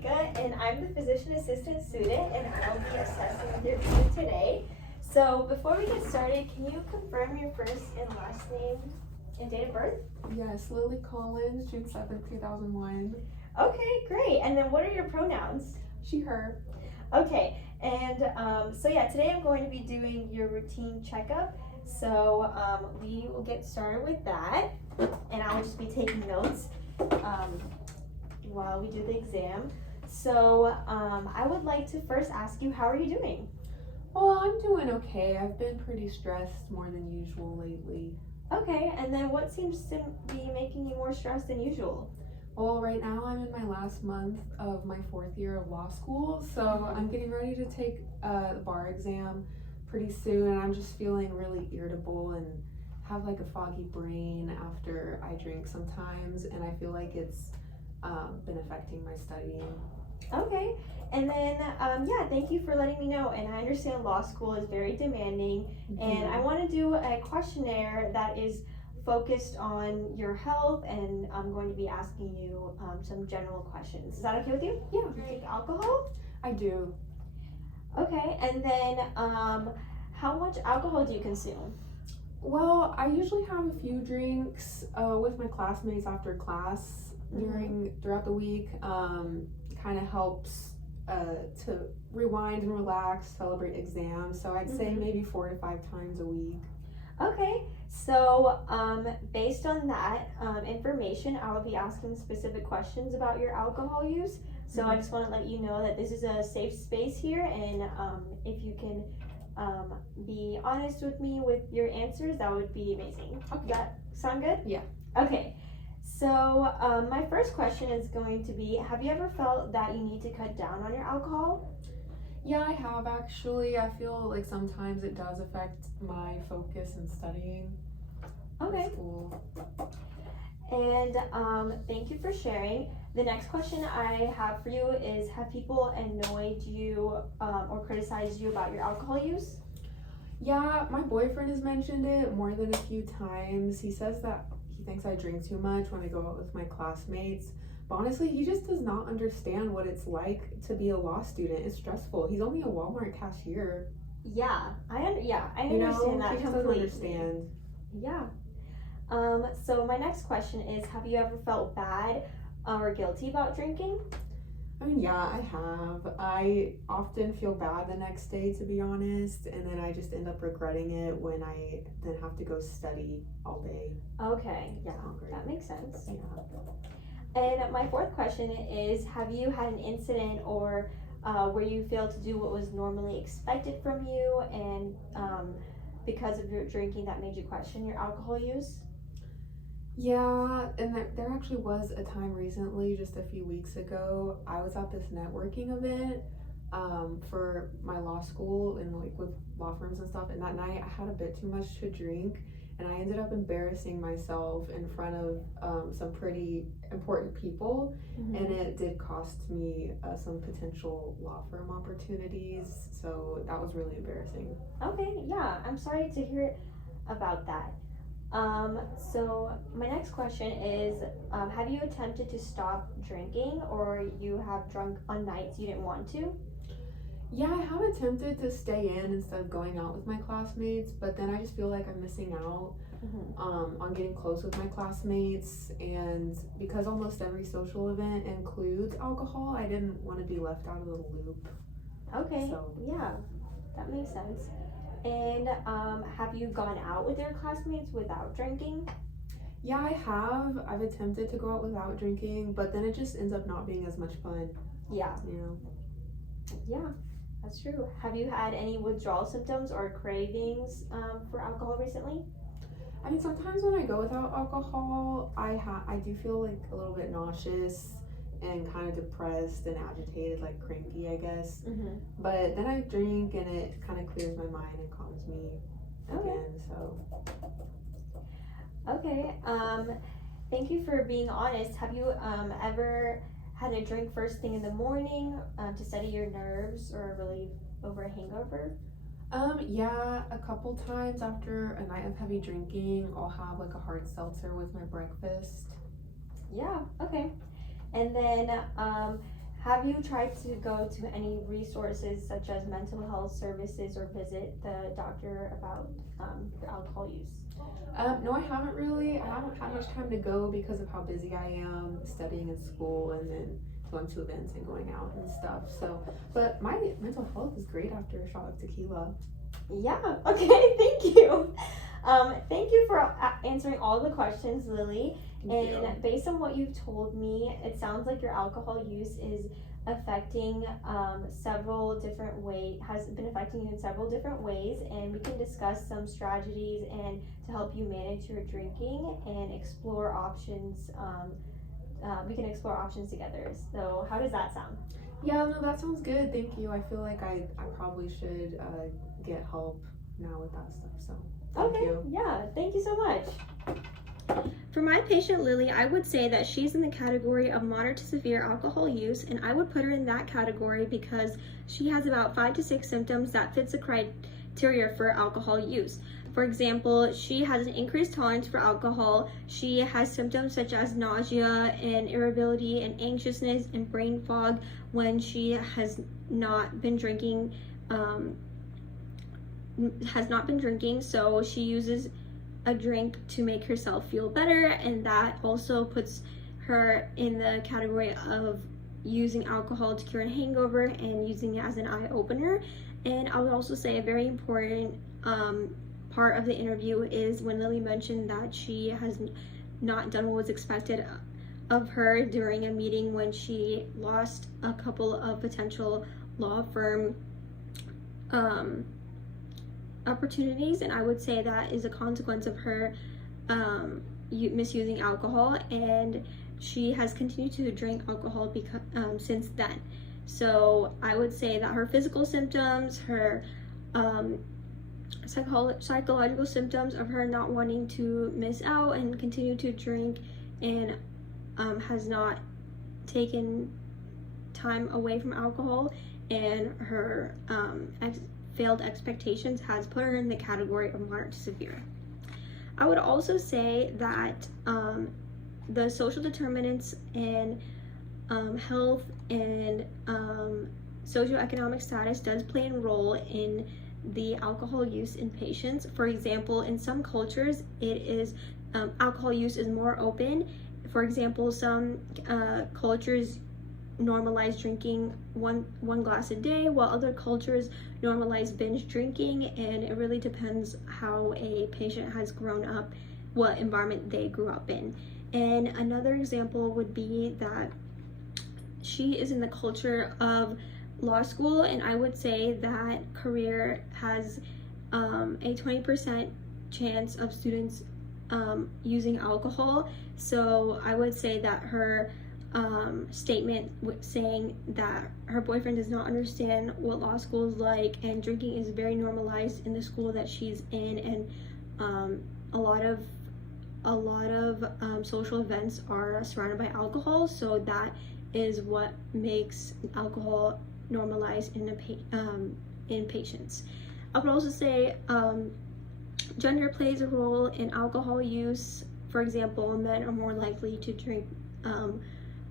Anika, and I'm the physician assistant student, and I'll be assessing your visit today. So before we get started, can you confirm your first and last name and date of birth? Yes, Lily Collins, June 7th, 2001. Okay, great. And then what are your pronouns? She, her. Okay, and so yeah, today I'm going to be doing your routine checkup. So we will get started with that, and I'll just be taking notes while we do the exam. So I would like to first ask you, how are you doing? Well, I'm doing okay. I've been pretty stressed more than usual lately. Okay, and then what seems to be making you more stressed than usual? Well, right now I'm in my last month of my 4th year of law school, so I'm getting ready to take the bar exam pretty soon, and I'm just feeling really irritable and have like a foggy brain after I drink sometimes, and I feel like it's been affecting my studying. Okay, and then yeah, thank you for letting me know. And I understand law school is very demanding, and I want to do a questionnaire that is focused on your health, and I'm going to be asking you some general questions. Is that okay with you? Yeah. Do you drink alcohol? I do. Okay, and then how much alcohol do you consume? Well, I usually have a few drinks with my classmates after class throughout the week. Kind of helps to rewind and relax, celebrate exams. So I'd say maybe 4 to 5 times a week. Okay, so based on that information, I will be asking specific questions about your alcohol use. So I just want to let you know that this is a safe space here, and if you can be honest with me with your answers, that would be amazing. Okay. Does that sound good? Yeah. Okay, so my first question is going to be, have you ever felt that you need to cut down on your alcohol? Yeah, I have actually. I feel like sometimes it does affect my focus in studying. Okay. School. And thank you for sharing. The next question I have for you is, have people annoyed you or criticized you about your alcohol use? Yeah, my boyfriend has mentioned it more than a few times. He says that he thinks I drink too much when I go out with my classmates. But honestly, he just does not understand what it's like to be a law student. It's stressful. He's only a Walmart cashier. Yeah, I understand that he just doesn't completely. understand. Yeah. So my next question is, have you ever felt bad or guilty about drinking? I mean, yeah, I have. I often feel bad the next day, to be honest, and then I just end up regretting it when I then have to go study all day. Okay, yeah, Hungry. that makes sense. Yeah. And my fourth question is, have you had an incident or where you failed to do what was normally expected from you, and because of your drinking that made you question your alcohol use? Yeah, and there actually was a time recently, just a few weeks ago, I was at this networking event for my law school and like with law firms and stuff, and that night I had a bit too much to drink, and I ended up embarrassing myself in front of some pretty important people, and it did cost me some potential law firm opportunities, so that was really embarrassing. Okay, yeah, I'm sorry to hear about that. So my next question is, have you attempted to stop drinking, or you have drunk on nights you didn't want to? Yeah, I have attempted to stay in instead of going out with my classmates, but then I just feel like I'm missing out on getting close with my classmates, and because almost every social event includes alcohol, I didn't want to be left out of the loop. Okay, So. yeah, that makes sense. And have you gone out with your classmates without drinking? Yeah, I have. I've attempted to go out without drinking, but then it just ends up not being as much fun. Yeah. Yeah, That's true. Have you had any withdrawal symptoms or cravings for alcohol recently? I mean, sometimes when I go without alcohol, I do feel like a little bit nauseous and kind of depressed and agitated, like cranky, I guess. But then I drink and it kind of clears my mind and calms me again. So. Okay. Thank you for being honest. Have you ever had a drink first thing in the morning to steady your nerves or relieve over a hangover? Yeah, a couple times after a night of heavy drinking, I'll have like a hard seltzer with my breakfast. Yeah, okay. And then Have you tried to go to any resources such as mental health services or visit the doctor about your alcohol use? No, I haven't really. I haven't had much time to go because of how busy I am studying in school and then going to events and going out and stuff. So, but my mental health is great after a shot of tequila. Yeah, okay, thank you. Thank you for answering all the questions, Lily. Thank you. And based on what you've told me, it sounds like your alcohol use is affecting several different ways, has been affecting you in several different ways, and we can discuss some strategies and to help you manage your drinking and explore options. We can explore options together. So how does that sound? Yeah, no, that sounds good. Thank you. I feel like I probably should get help now with that stuff. So thank you. Yeah, thank you so much. For my patient Lily, I would say that she's in the category of moderate to severe alcohol use, and I would put her in that category because she has about 5 to 6 symptoms that fits the criteria for alcohol use. For example, she has an increased tolerance for alcohol. She has symptoms such as nausea and irritability and anxiousness and brain fog when she has not been drinking. So she uses a drink to make herself feel better, and that also puts her in the category of using alcohol to cure a hangover and using it as an eye opener. And I would also say a very important part of the interview is when Lily mentioned that she has not done what was expected of her during a meeting when she lost a couple of potential law firm opportunities, and I would say that is a consequence of her misusing alcohol, and she has continued to drink alcohol because since then. So I would say that her physical symptoms, her psychological symptoms of her not wanting to miss out and continue to drink, and has not taken time away from alcohol, and her failed expectations has put her in the category of moderate to severe. I would also say that the social determinants and health and socioeconomic status does play a role in the alcohol use in patients. For example, in some cultures, alcohol use is more open. For example, some cultures normalize drinking one glass a day, while other cultures normalize binge drinking, and it really depends how a patient has grown up, what environment they grew up in. And another example would be that she is in the culture of law school, and I would say that career has a 20% chance of students using alcohol. So I would say that her statement saying that her boyfriend does not understand what law school is like, and drinking is very normalized in the school that she's in, and a lot of social events are surrounded by alcohol, so that is what makes alcohol normalized in patients. I would also say gender plays a role in alcohol use. For example, men are more likely to drink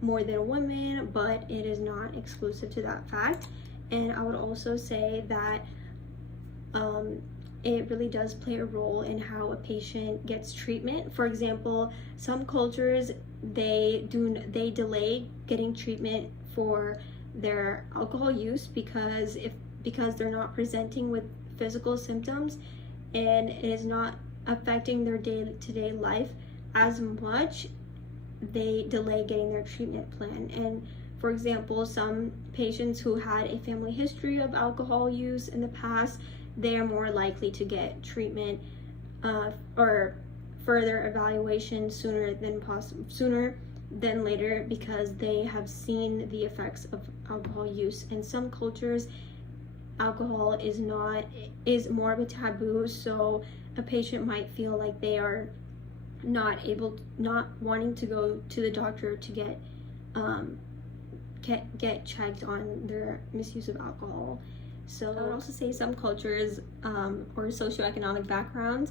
more than women, but it is not exclusive to that fact. And I would also say that it really does play a role in how a patient gets treatment. For example, some cultures they delay getting treatment for their alcohol use because they're not presenting with physical symptoms, and it is not affecting their day-to-day life as much. They delay getting their treatment plan. And for example, some patients who had a family history of alcohol use in the past, they are more likely to get treatment or further evaluation sooner than later, because they have seen the effects of alcohol use. In some cultures, alcohol is more of a taboo, so a patient might feel like they are not wanting to go to the doctor to get checked on their misuse of alcohol. So I would also say some cultures or socioeconomic backgrounds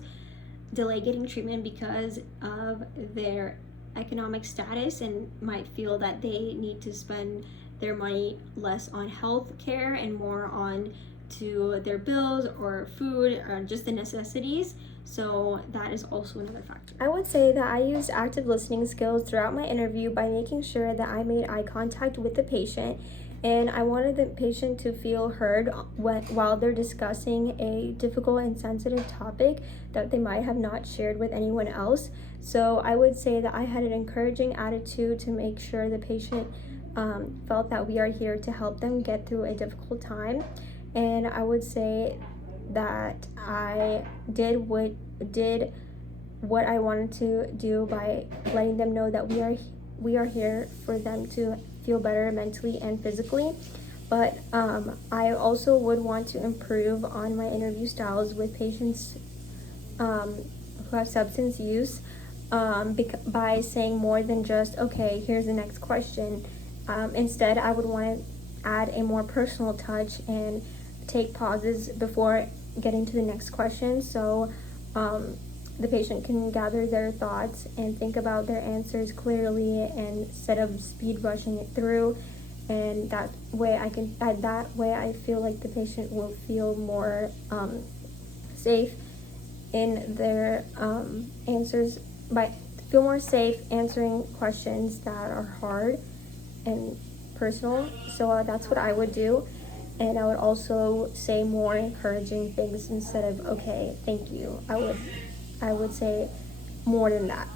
delay getting treatment because of their economic status, and might feel that they need to spend their money less on health care and more on to their bills or food or just the necessities. So that is also another factor. I would say that I used active listening skills throughout my interview by making sure that I made eye contact with the patient, and I wanted the patient to feel heard while they're discussing a difficult and sensitive topic that they might have not shared with anyone else. So I would say that I had an encouraging attitude to make sure the patient felt that we are here to help them get through a difficult time. And I would say that I did what I wanted to do by letting them know that we are here for them to feel better mentally and physically. But I also would want to improve on my interview styles with patients who have substance use by saying more than just, okay, here's the next question. Instead, I would want to add a more personal touch and take pauses before getting to the next question, so the patient can gather their thoughts and think about their answers clearly instead of speed rushing it through. And that way I feel like the patient will feel more safe in their answers, feel more safe answering questions that are hard and personal. So that's what I would do. And I would also say more encouraging things instead of, okay, thank you. I would say more than that.